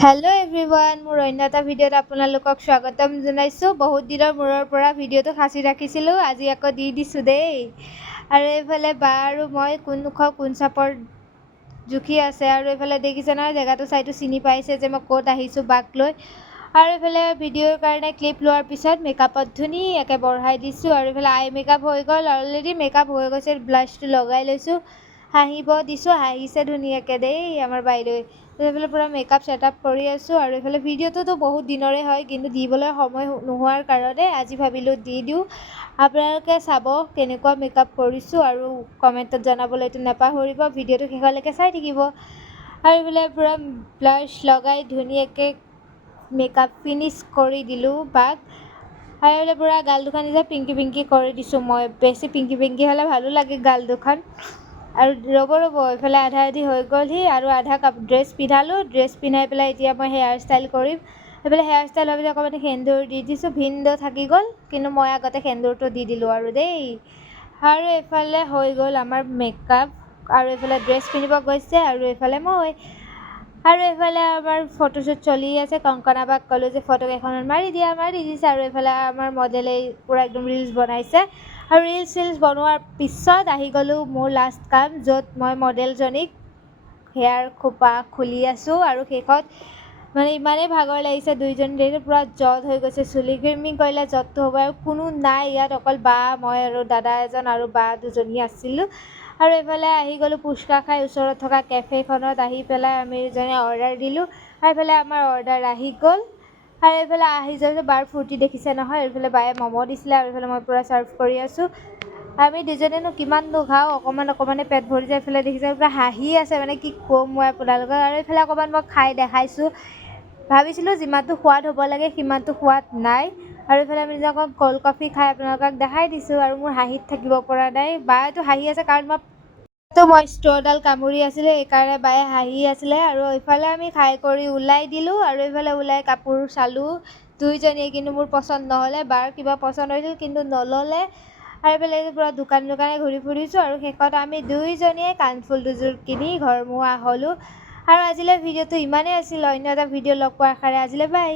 Hello' everyone, মোৰ অন্য এটা ভিডিঅ'ত আপোনালোকক স্বাগতম জনাইছোঁ। বহুত দিনৰ মূৰৰ পৰা ভিডিঅ'টো সাঁচি ৰাখিছিলোঁ, আজি আকৌ দি দিছোঁ দেই। আৰু এইফালে বা আৰু মই কোন চাপৰ জুখি আছে। আৰু এইফালে দেখিছে নহয়, জেগাটো চাইটো চিনি পাইছে যে মই ক'ত আহিছোঁ বাক লৈ। আৰু এইফালে ভিডিঅ'ৰ কাৰণে ক্লিপ লোৱাৰ পিছত মেকআপত ধুনীয়াকৈ বঢ়াই দিছোঁ। আৰু এইফালে আই মেকআপ হৈ গ'ল, অলৰেডি মেকআপ হৈ গৈছে, ব্লাছটো লগাই লৈছোঁ, হাঁহিব দিছোঁ, হাঁহিছে ধুনীয়াকৈ দেই আমাৰ বাইদেৱে। এইফালে পূৰা মেকআপ ছেটআপ কৰি আছোঁ। আৰু এইফালে ভিডিঅ'টোতো বহুত দিনৰে হয়, কিন্তু দিবলৈ সময় নোহোৱাৰ কাৰণে আজি ভাবিলোঁ দি দিওঁ। আপোনালোকে চাব কেনেকুৱা মেকআপ কৰিছোঁ আৰু কমেণ্টত জনাবলৈতো নাপাহৰিব, ভিডিঅ'টো শেষলৈকে চাই থাকিব। আৰু এইফালে পূৰা ব্লাছ লগাই ধুনীয়াকৈ মেকআপ ফিনিছ কৰি দিলোঁ বাক। আৰু এইফালে পূৰা গাল দুখন নিজে পিংকি কৰি দিছোঁ মই। বেছি পিংকি হ'লে ভালো লাগে গাল দুখন। আৰু ৰ'ব এইফালে আধা আধি হৈ গ'লহি, আৰু আধা ড্ৰেছ পিন্ধালোঁ। ড্ৰেছ পিন্ধাই পেলাই এতিয়া মই হেয়াৰ ষ্টাইল কৰিম। এইফালে হেয়াৰ ষ্টাইল হোৱাৰ পিছত অকণমান সেন্দুৰ দি দিছোঁ, ভিনদেউ থাকি গ'ল, কিন্তু মই আগতে সেন্দুৰটো দি দিলোঁ আৰু দেই। আৰু এইফালে হৈ গ'ল আমাৰ মেকআপ। আৰু এইফালে ড্ৰেছ পিন্ধিব গৈছে, আৰু এইফালে মই। আৰু এইফালে আমাৰ ফটোশ্বুট চলি আছে। কংকনা বাক ক'লোঁ যে ফটো কেইখনমান মাৰি দিছে। আৰু এইফালে আমাৰ মডেলে পূৰা একদম ৰিলচ বনাইছে। আৰু ৰিলচ বনোৱাৰ পিছত আহি গ'লোঁ মোৰ লাষ্ট কাম, য'ত মই মডেলজনীক হেয়াৰ খোপা খুলি আছোঁ। আৰু শেষত মানে ইমানেই ভাগৰ লাগিছে, দুইজনী পূৰা জত হৈ গৈছে, চুলি গ্ৰুমিং কৰিলে জতটো হ'ব। আৰু কোনো নাই ইয়াত, অকল বা মই আৰু দাদা এজন আৰু বা দুজনী আছিলোঁ। আৰু এইফালে আহি গ'লোঁ পুচকা খাই ওচৰত থকা কেফেখনত। আহি পেলাই আমি দুজনীয়ে অৰ্ডাৰ দিলোঁ, আৰু এইফালে আমাৰ অৰ্ডাৰ আহি গ'ল। আৰু এইফালে আহি যোৱা বাৰ ফূৰ্তি দেখিছে নহয়। এইফালে বায়ে ম'ম' দিছিলে, আৰু এইফালে মই পূৰা ছাৰ্ভ কৰি আছোঁ। আমি দুজনীয়েনো কিমাননো খাওঁ, অকণমানে পেট ভৰি যায়। এইফালে দেখিছে পূৰা হাঁহি আছে, মানে কি ক'ম মই আপোনালোকক। আৰু এইফালে অকণমান মই খাই দেখাইছোঁ, ভাবিছিলোঁ যিমানটো সোৱাদ হ'ব লাগে সিমানটো সোৱাদ নাই। আৰু এইফালে আমি অকণ ক'ল্ড কফি খাই আপোনালোকক দেখাই দিছোঁ। আৰু মোৰ হাঁহিত থাকিব পৰা নাই, বায়েতো হাঁহি আছে কাৰণ মই ষ্ট্ৰ'ডাল কামুৰি আছিলোঁ, সেইকাৰণে বায়ে হাঁহি আছিলে। আৰু এইফালে আমি খাই কৰি ওলাই দিলোঁ, আৰু এইফালে ওলাই কাপোৰ চালোঁ দুইজনীয়ে, কিন্তু মোৰ পচন্দ নহ'লে। বাৰ কিবা পচন্দ হৈছিল কিন্তু নল'লে। আৰু এইফালে পূৰা দোকানে ঘূৰি ফুৰিছোঁ, আৰু শেষত আমি দুইজনীয়ে কাণফুল দুযোৰ কিনি ঘৰমুৱা হ'লোঁ। আৰু আজিলৈ ভিডিঅ'টো ইমানেই আছিল। অন্য এটা ভিডিঅ' লগ পোৱাৰ আশাৰে আজিলৈ বাই।